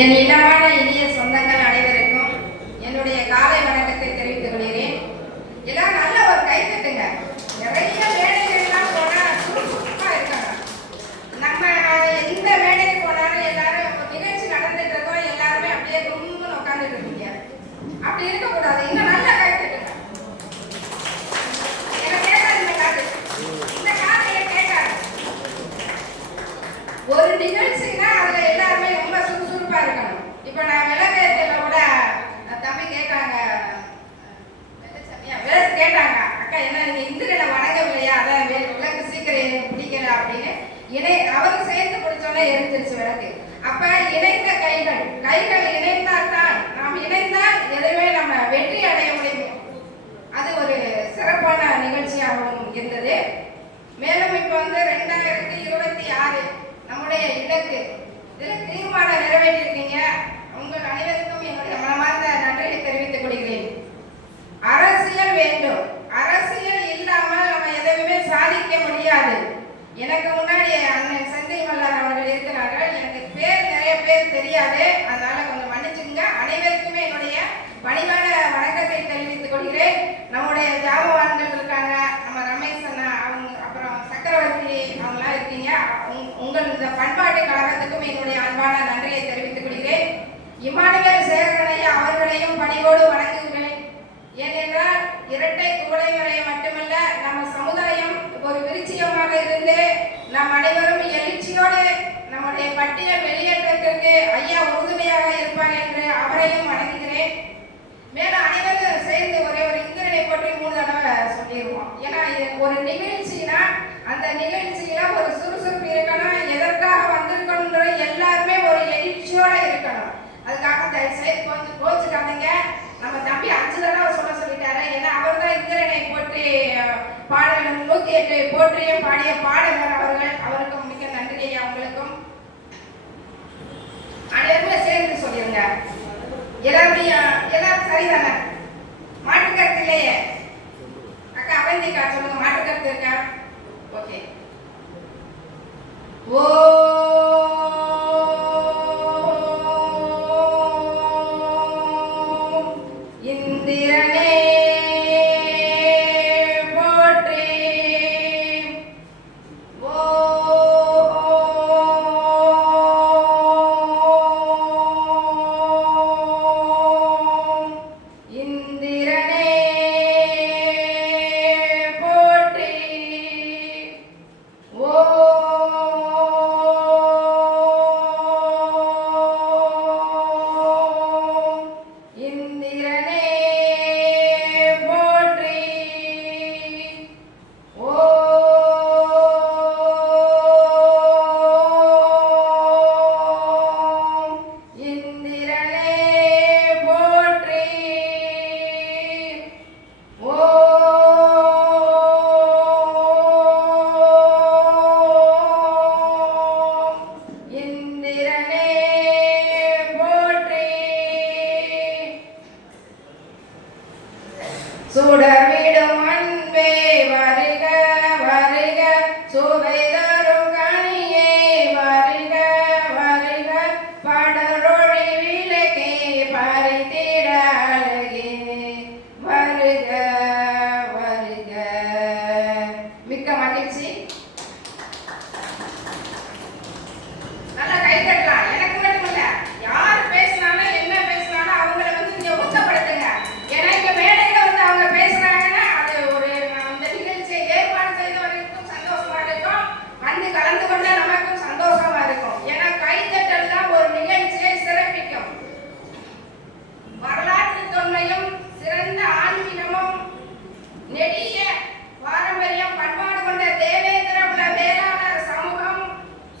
என் இனமான இனிய சொந்தங்கள் அனைவருக்கும் என்னுடைய காலை வணக்கத்தை தெரிவித்துக் கொள்கிறேன். எல்லாம் நல்ல ஒரு கை தட்டுங்க. நிறைய மேடைகள்லாம் போனா சுறுசுறுப்பா இருக்காங்க. நம்ம எந்த மேடைக்கு போனாலும் எல்லாரும் நிகழ்ச்சி நடந்துட்டு இருக்கோம், எல்லாருமே அப்படியே கும்முன்னு உட்காந்துட்டு இருக்கீங்க. அப்படி இருக்கக்கூடாது. இன்னும் நல்ல கை தட்டுங்க. எனக்கு கேட்காது இந்த காலையில கேட்காது. ஒரு நிகழ்ச்சினா அதுல எல்லாருமே ரொம்ப சுறுசுறுப்பா இருக்கணும். இப்ப நான் விளக்கத்துல கூட தம்பி கேட்காங்க, கேட்டாங்க, அக்கா என்ன நீங்க இந்திரனை வணங்கவில்லையா, அதான் விளக்கு சீக்கிரம் பிடிக்கல அப்படின்னு. அவருக்கு சேர்த்து பிடிச்சோன்னா எரிஞ்சிருச்சு விளக்கு. அப்ப இணைந்த கைகள் இணைந்தால் தான், நாம் இணைந்தால் எதுவுமே நம்ம வெற்றி அடைய முடியும். அது ஒரு சிறப்பான நிகழ்ச்சியாகவும் இருந்தது. மேலும் இப்ப 2026 நம்முடைய இலக்கு, இதில் தீர்மானம் நிறைவேற்றிருக்கீங்க. உங்கள் அனைவருக்கும் என்னுடைய மனமார்ந்த நன்றியை தெரிவித்துக் கொள்கிறேன். அரசியல் வேண்டும். அரசியல் இல்லாமல் நம்ம எதுவுமே சாதிக்க முடியாது. எனக்கு முன்னாடி அண்ணன் செந்தில் மல்லார் அவர்கள் இருக்கிறார்கள். எனக்கு நிறைய பேர் தெரியாது, அதனால கொஞ்சம் மன்னிச்சுங்க. அனைவருக்குமே என்னுடைய பணிவான வணக்கத்தை தெரிவித்துக் கொள்கிறேன். நம்முடைய ஜாமவான்கள் இருக்காங்க, நம்ம ரமேஷ் அண்ணா, அவங்க அப்புறம் சக்கரவர்த்தி அவங்களாம் இருக்கீங்க. உங்கள் இந்த பண்பாட்டு கழகத்துக்கும் என்னுடைய அன்பான நன்றியை தெரிவித்துக் கொள்கிறேன். இம்மானுவேல் சேகரனையா அவர்களையும் பணிவோடு வணங்குகிறேன். ஏனென்றால் இரட்டை குவளை முறையை மட்டுமல்ல, நம்ம சமுதாயம் ஒரு விருட்சியமாக இருந்து நம் அனைவரும் எழுச்சியோடு நம்முடைய பட்டியல் வெளியேற்றத்திற்கு ஐயா உறுதுணையாக இருப்பார் என்று அவரையும் வணங்குகிறேன். மேலும் அனைவரும் சேர்ந்து ஒரே ஒரு இந்திரனை பற்றி 3 தடவை சொல்லிடுவோம். ஏன்னா ஒரு நிகழ்ச்சினா அந்த நிகழ்ச்சியில ஒரு சுறுசுறுப்பு இருக்கணும். எதற்காக வந்திருக்கணும்ன்ற எல்லாருமே ஒரு எழுச்சியோட இருக்கணும். அதுக்காக தயவுசெய்து கொஞ்சம் கோச்சுக்காதீங்க. நம்ம தம்பி 5 தடவை சொல்லிட்டாரு. ஏன்னா அவர் தான் இந்திரனை போற்றி பாடல் 108 போற்றிய பாடிய பாடகர் அவர்கள். அவருக்கும் மிக நன்றி. அவங்களுக்கும் அனைவருமே சேர்ந்து சொல்லிருங்க. எல்லாரும் சரிதானே? மாற்றுக்கருத்து இல்லையே? அக்கா அவந்திக்கா சொல்லுங்க, மாற்றுக்கருத்து இருக்கா? ஓகே. ஓ இந்திரனே போற்றி. ஓ இந்திரனே போற்றி. ஓ இந்திரனே போற்றி. ஓ இந்திரனே போற்றி. ஓ இந்திரனே போற்றி. சுடர்விடும் அன்பே வருக வருக, சுவை தரும் கனியே வருக வருக, படரொளி விளக்கே பறித்திட அழகே வருக வருக. மிக்க மகிழ்ச்சி. நல்லா கை தட்டலாம். எனக்கு மட்டும் இல்ல, யார் பேசினாலும் என்ன பேசினாலும் அவங்கள நீங்க ஊக்கப்படுத்துங்க. ஏன்னா இங்க மேடையில அவங்க பேசுறாங்கன்னா அது ஒரு அந்த நிகழ்ச்சியை ஏற்பாடு செய்தவர்களுக்கும் சந்தோஷமா இருக்கும், வந்து கலந்து கொண்ட நமக்கும் சந்தோஷமா இருக்கும். ஏன்னா கைத்தட்டல் தான் ஒரு நிகழ்ச்சியை சிறப்பிக்கும். வரலாற்று தொன்மையும் சிறந்த ஆன்மீகமும் நெடிய பாரம்பரியம் பண்பாடு கொண்ட தேவேந்திர குல வேளாளர் சமூகம்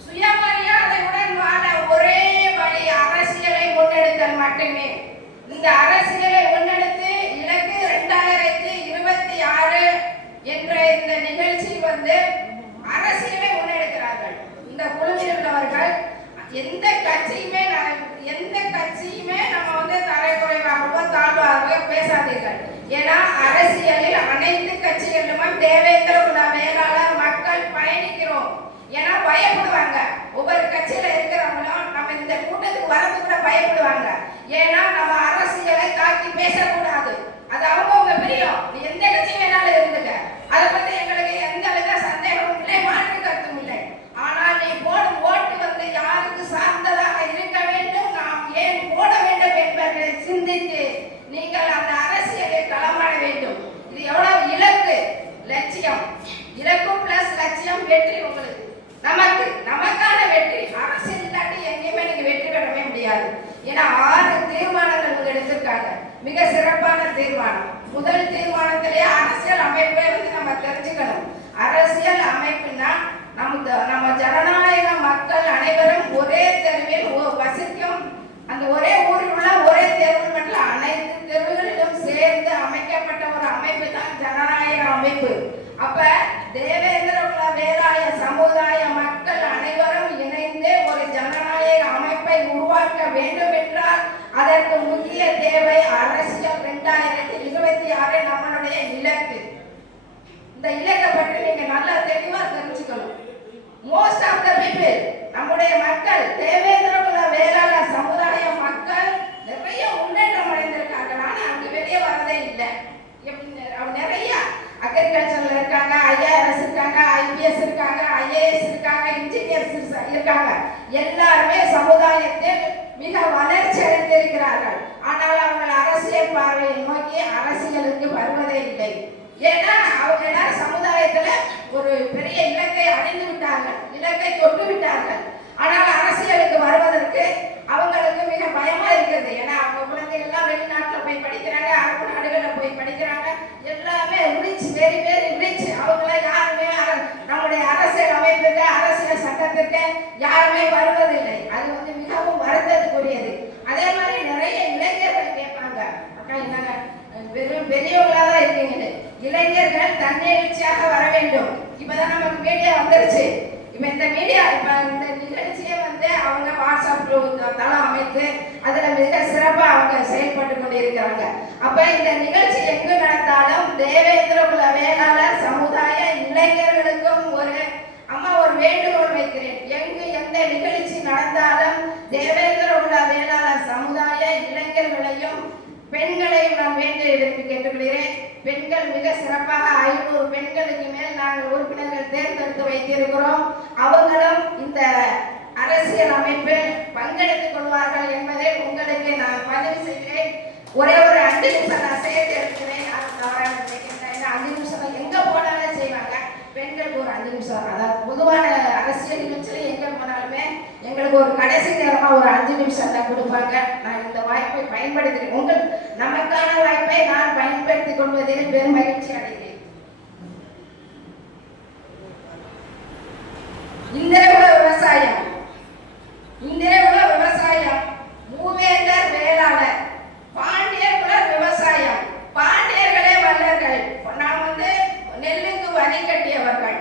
சுயமரியாதையுடன் வாழ ஒரே வழி அரசியலை முன்னெடுத்தல் மட்டுமே. இந்த அரசியலை முன்னெடுத்து இலக்கு 2026 என்ற இந்த நிகழ்ச்சி அரசியலை முன்னெடுக்கிறார்கள். இந்த குழுவில் உள்ளவர்கள் எந்த கட்சியுமே நம்ம தரைக்குறைவாகவோ தாழ்வாகவோ பேசாதீர்கள். ஏன்னா அரசியலில் அனைத்து கட்சிகளிலும் தேவேந்திர குல வேளாளர் மக்கள் பயணிக்கிறோம். ஏன்னா பயப்படுவாங்க. ஒவ்வொரு கட்சியில இருக்கிறவங்களும் நம்ம இந்த இந்த கூட்டத்துக்கு வரது கூட பயப்படுவாங்க. ஏன்னா நம்ம அரசியலை தாக்கி பேசக்கூடாது. அது அவங்கவுங்க பிரியம். நீ எந்த கட்சி வேணாலும் இருந்துக்க, அதை பத்தி எங்களுக்கு எந்த வித சந்தேகமும் இல்லை, மாற்று கருத்தும் இல்லை. ஆனால் நீ போடும் ஓட்டு வந்து யாருக்கு சார்ந்ததாக இருக்க வேண்டும், நாம் ஏன் போட வேண்டும் என்பதை சிந்தித்து நீங்கள் அந்த அரசியலை களமாட வேண்டும். இது எவ்வளவு இலக்கு, லட்சியம், இலக்கு பிளஸ் லட்சியம், வெற்றி உங்களுக்கு, நமக்கான வெற்றி. அரசியல் இல்லாட்டி எங்கேயுமே நீங்க வெற்றி பெறவே முடியாது. ஏன்னா 6 தீர்மானங்கள் எடுத்திருக்காங்க, மிக சிறப்பான தீர்மானம். முதல் தீர்மானத்திலேயே அரசியல் அமைப்பை வந்து நம்ம தெரிஞ்சுக்கணும். அரசியல் அமைப்புனா நம்ம ஜனநாயக மக்கள் அனைவரும் ஒரே தெருவில் வசிக்கும், அந்த ஒரே ஊரில் உள்ள ஒரே தேர்வு மன்ற அனைத்து தெருவுகளிலும் சேர்ந்து அமைக்கப்பட்ட ஒரு அமைப்பு தான் ஜனநாயக அமைப்பு. அப்ப தேவேந்திர குல வேலாய சமுதாய மக்கள் அனைவரும் இணைந்து ஒரு ஜனநாயக அமைப்பை உருவாக்க வேண்டும் என்றால் அதற்கு முக்கிய தேவை அரசியல். 2026 நம்மளுடைய இலக்கு. இந்த இலக்கை பற்றி நீங்க நல்லா தெளிவா தெரிஞ்சுக்கணும். மோஸ்ட் ஆஃப் த பீப்பிள், நம்முடைய மக்கள், தேவேந்திர குல வேளாள சமுதாய மக்கள் நிறைய முன்னேற்றம் அடைந்திருக்காங்க. ஆனா அங்க வெளியே வரதே இல்லை. நிறைய அக்ரிகல்ச்சர்ல இருக்காங்க, ஐஆர்எஸ் இருக்காங்க, ஐபிஎஸ் இருக்காங்க, ஐஏஎஸ் இருக்காங்க, இன்ஜினியர்ஸ் இருக்காங்க. எல்லாருமே சமுதாயத்தில் மிக வளர்ச்சி அடைந்திருக்கிறார்கள். ஆனால் அவர்கள் அரசியல் பார்வையை நோக்கி அரசியலுக்கு வருவதே இல்லை. ஏன்னா அவங்க எல்லாரும் சமுதாயத்துல ஒரு பெரிய இலக்கை அடைந்து விட்டார்கள், இலக்கை தொட்டு விட்டார்கள். ஆனால் அரசியலுக்கு வருவதற்கு அவங்களுக்கு மிக பயமா இருக்கிறது. ஏன்னா அவங்க குழந்தைகள் எல்லாம் வெளிநாட்டுல போய் படிக்கிறாங்க, அரபு நாடுகளில் போய் படிக்கிறாங்க. எல்லாமே ரிச், வெரி வெரி ரிச். அவங்கள யாருமே நம்முடைய அரசியல் அமைப்புக்கு, அரசியல் சட்டத்திற்கு யாருமே வருவதில்லை. அது வந்து மிகவும் வருத்தத்துக்குரியது. அதே மாதிரி நிறைய இளைஞர்கள் கேட்பாங்க, அக்கா என்னங்க வெறும் பெரியவங்களா தான் இருக்கீங்க, இளைஞர்கள் தன்னெழுச்சியாக வர வேண்டும். இப்பதான் நமக்கு மீடியா வந்துருச்சு. இப்ப இந்த மீடியா, இப்ப இந்த நிகழ்ச்சியை வந்து அவங்க வாட்ஸ்அப் தளம் அமைத்து அதுல மிக சிறப்பா அவங்க செயல்பட்டு கொண்டிருக்கிறாங்க. அப்ப இந்த நிகழ்ச்சி எங்கு நடந்தாலும் தேவேந்திர குல வேளாளர் சமுதாய இளைஞர்களுக்கும் ஒரு வேண்டுகோள் வைக்கிறேன். எங்கு எந்த நிகழ்ச்சி நடந்தாலும் தேவேந்திர குல வேளாளர் சமுதாய இளைஞர்களையும் பெண்களையும் நான் வேண்டியதற்கு கேட்டுக்கொள்கிறேன். பெண்கள் மிக சிறப்பாக 500 பெண்களுக்கு மேல் நாங்கள் உறுப்பினர்கள் தேர்ந்தெடுத்து வைத்திருக்கிறோம். அவங்களும் இந்த அரசியல் அமைப்பில் பங்கெடுத்துக் கொள்வார்கள் என்பதை உங்களுக்கு நான் பதிவு செய்கிறேன். ஒரே ஒரு 5 நிமிஷம் நான் சேர்த்து எடுக்கிறேன். அது தவறாக நினைக்கின்றேன். 5 நிமிஷம் எங்க போனாலும் செய்வாங்க. பெண்களுக்கு ஒரு 5 நிமிஷம், அதாவது பொதுவான அரசியல் நிகழ்ச்சியில எங்க போனாலுமே எங்களுக்கு ஒரு கடைசி நேரமா ஒரு 5 நிமிஷம் தான் கொடுப்பாங்க. நான் இந்த வாய்ப்பை பயன்படுத்துகிறேன். நமக்கான வாய்ப்பை நான் பயன்படுத்திக் கொள்வதில் பெரும் மகிழ்ச்சி அடைகிறேன். இந்திரகுல விவசாயம், மூவேந்தர் வேளாளர், பாண்டியர் குல விவசாயம். பாண்டியர்களே வல்லர்கள். நாம் வந்து நெல்லுக்கு வரி கட்டியவர்கள்.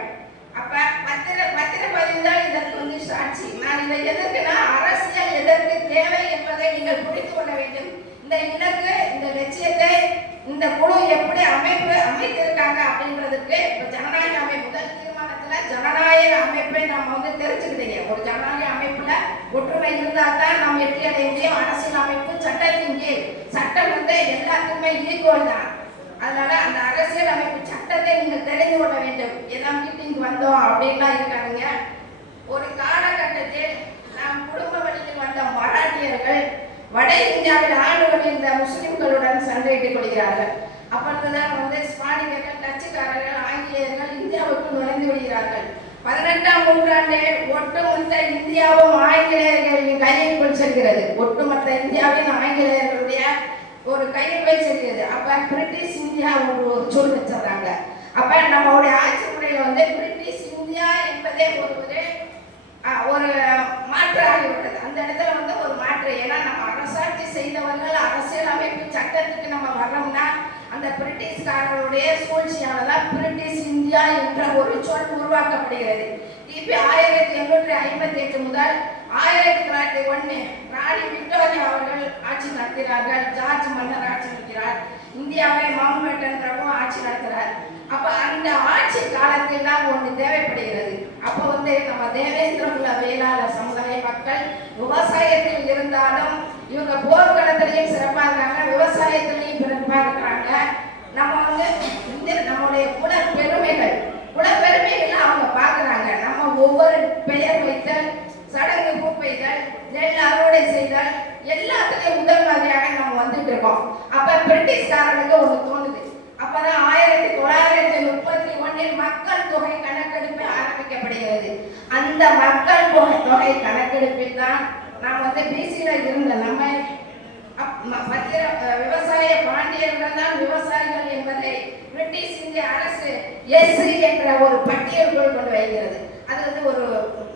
அப்ப பத்திரப்பதிவு தான் இதற்கு வந்து சாட்சி. நான் இதை எதற்குனா அரசியல் எதற்கு தேவை என்பதை நீங்கள் புரிந்து கொள்ள வேண்டும். இந்த இலக்கு, இந்த லட்சியத்தை இந்த குழு எப்படி அமைத்திருக்காங்க அப்படின்றதுக்கு ஜனநாயக அமைப்பு முதல் தீர்மானத்துல ஜனநாயக அமைப்பை நம்ம வந்து தெரிஞ்சுக்கிட்டீங்க. ஒரு ஜனநாயக அமைப்புல ஒற்றுமை இருந்தால் தான் நாம் வெற்றி அடைய முடியும். அரசியல் அமைப்பு சட்டத்தின் கீழ், சட்டம் வந்து எல்லாத்துக்குமே ஈக்குவல் தான். அதனால அந்த அரசியல் அமைப்பு சட்டத்தை நீங்கள் தெரிந்து கொள்ள வேண்டும். எல்லாம் மீட்டிங் வந்தோம் அப்படின்லாம் இருக்காங்க. ஒரு காலகட்டத்தில் நாம் குடும்ப வழியில் வந்த மராட்டியர்கள் வட இந்தியாவில் ஆண்டு கொண்டிருந்த முஸ்லிம்களுடன் சண்டையிட்டுக் கொள்கிறார்கள். அப்பொழுதுதான் வந்து ஸ்பானியர்கள், டச்சுக்காரர்கள், ஆங்கிலேயர்கள் இந்தியாவுக்கு நுழைந்து விடுகிறார்கள். 18ஆம் நூற்றாண்டில் ஒட்டுமொத்த இந்தியாவும் ஆங்கிலேயர்களின் கையில் செல்கிறது. ஒட்டுமொத்த இந்தியாவின் ஆங்கிலேயர்களுடைய ஒரு கையில் போய் செல்கிறது. அப்ப பிரிட்டிஷ் இந்தியா ஒரு சொல் வச்சிடறாங்க. அப்ப நம்மளுடைய ஆட்சி முறையில வந்து பிரிட்டிஷ் இந்தியா என்பதே ஒரு மாற்று ஆகிவிட்டது. அந்த இடத்துல வந்து ஒரு மாற்று. ஏன்னா நம்ம அரசாட்சி செய்தவர்கள் அரசியல் அமைப்பு சட்டத்துக்கு நம்ம வர்றோம்னா அந்த பிரிட்டிஷ்காரர்களுடைய சூழ்ச்சியானதான் பிரிட்டிஷ் இந்தியா என்ற ஒரு சொல் உருவாக்கப்படுகிறது. கிபி 1858 முதல் 1901 ராணி விக்டோரியா அவர்கள் ஆட்சி நடத்துகிறார்கள். ஜார்ஜ் மன்னர் ஆட்சி நடத்துகிறார். இந்தியாவை மவுண்ட் பேட்டன் பிரபு ஆட்சி நடத்துகிறார். அப்ப அந்த ஆட்சி காலத்தில் தான் ஒன்று தேவைப்படுகிறது. அப்போ நம்ம தேவேந்திர குல வேளாளர் சமுதாய மக்கள் விவசாயத்தில் இருந்தாலும் இவங்க போர்க்களத்திலையும் சிறப்பாக இருக்காங்க, விவசாயத்திலையும் சிறப்பாக இருக்கிறாங்க. நம்ம நம்முடைய குலப்பெருமைகள் அவங்க பார்க்குறாங்க. நம்ம ஒவ்வொரு பெயர் வைத்தல், சடங்கு பூப்பைதல், நெல் அறுவடை செய்தல் எல்லாத்துலேயும் முதல் மாதிரியாக நம்ம வந்துட்டு இருக்கோம். அப்போ பிரிட்டிஷ்காரனுக்கு ஒன்று தோணுது. அப்பதான் 1931 மக்கள் தொகை கணக்கெடுப்பு ஆரம்பிக்கப்படுகிறது. அந்த மக்கள் தொகை கணக்கெடுப்பில் தான் நாம் பிசியில இருந்த நம்ம விவசாய பாண்டியர்கள் தான் விவசாயிகள் என்பதை பிரிட்டிஷ் இந்திய அரசு எஸ்சி என்ற ஒரு பட்டியலுக்குள் கொண்டு வைக்கிறது. அது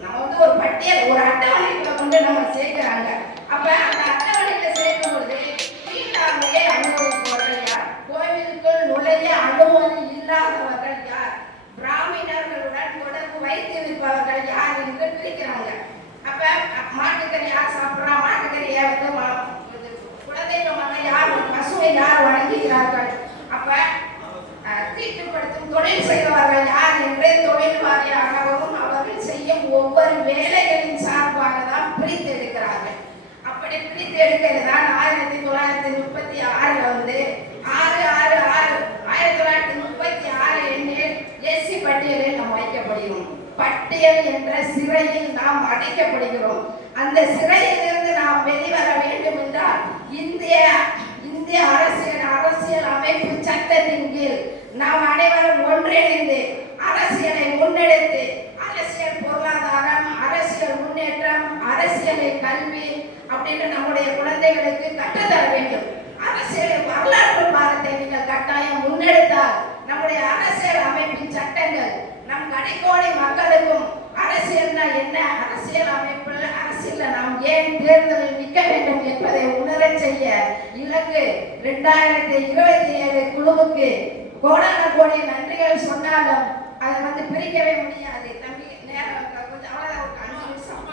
நம்ம ஒரு பட்டியல், ஒரு அட்டவணைக்குள்ள கொண்டு நம்ம சேர்க்கிறாங்க. அப்ப அந்த அட்டவணையில சேர்க்கும் பொழுது தீண்டாமையை அனுபவிப்பவர்கள் யார், கோவிலுக்குள் நுழைய அனுமதி இல்லாதவர்கள் யார், பிராமணர்களுடன் தொடர்பு வைத்திருப்பவர்கள் யார் என்று பிரிக்கிறாங்க. அப்ப மாட்டுக்கறி யார் சாப்பிட்றா, மாட்டுக்கறியை குலதெய்வமாக யார், பசுவை யார் வணங்குகிறார்கள், அப்ப தீட்டுப்படுத்தும் தொழில் செய்பவர்கள் யார் என்று தொழில் வாரியாகவும் அவர்கள் செய்யும் ஒவ்வொரு வேலைகளின் சார்பாக தான் பிரித்து எடுக்கிறார்கள். அப்படி பிரித்து எடுக்கிறது தான் 1936 1936 எண்ணில் எஸ்சி பட்டியலில் நாம் வைக்கப்படுகிறோம். பட்டியல் என்ற சிறையில் நாம் அடைக்கப்படுகிறோம். அந்த சிறையில் இருந்து நாம் வெளிவர வேண்டும் என்றால் இந்திய அரசியல் அமைப்பு சட்டத்தின் கீழ் நாம் அனைவரும் ஒன்றிணைந்து அரசியலை முன்னெடுத்து அரசியல் பொருளாதாரம், அரசியல் முன்னேற்றம், அரசியலை கல்வி அப்படின்னு நம்முடைய குழந்தைகளுக்கு கற்றுத்தர வேண்டும். அரசியலை வரலாற்று பாடத்தை நீங்கள் கட்டாயம் முன்னெடுத்தால் நம்முடைய அரசியல் அமைப்பின் சட்டங்கள் நம் கடைக்கோடி மக்களுக்கும் அரசியல்னா என்ன, அரசியல் அமைப்பில் அரசியல் நாம் ஏன் தேர்தலில் நிற்க வேண்டும் என்பதை உணரச் செய்ய இலக்கு 2027 குழுவுக்கு கோடான கோடி நன்றிகள் சொன்னாலும் அதை பிரிக்கவே முடியாது. தம்பி நேரம் கொஞ்சம் அவ்வளவுதான், ஒரு 5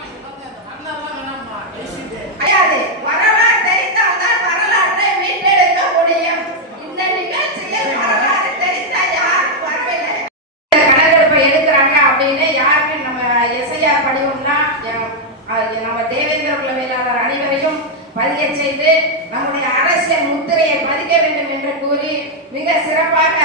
நிமிஷம் கிடையாது. வரலாறு தெரிந்தால்தான் வரலாற்றை மீட்டெடுக்க முடியும். இந்த நிகழ்ச்சியில் வரலாறு தெரிந்தால் யாரும் வரவில்லை. கணக்கெடுப்பை எடுக்கிறாங்க அப்படின்னு யாருமே நம்ம எஸ்ஐஆர் படிவம்னா நம்ம தேவேந்திர குல வேளாளர் அனைவரையும் பதிய செய்து நம்முடைய அரசியல் முத்திரையை பதிக்க வேண்டும் என்று கூறி மிக சிறப்பாக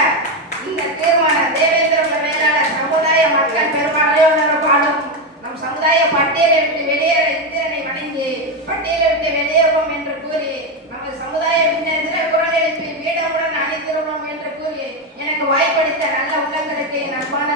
இந்த தீர்மான தேவேந்திர குல வேளாளர் சமுதாய மக்கள் பெரும்பாலும் நம் சமுதாய பட்டியலை விட்டு வெளியேற இந்திரனை வணங்கி பட்டியலை விட்டு வெளியேறுவோம் என்று கூறி நமது சமுதாய முன்னேற்ற குரல் எழுப்பி வீடமுடன் அணிந்திருவோம் என்று கூறி எனக்கு வாய்ப்பளித்த நல்ல உள்ளங்களுக்கு நண்பான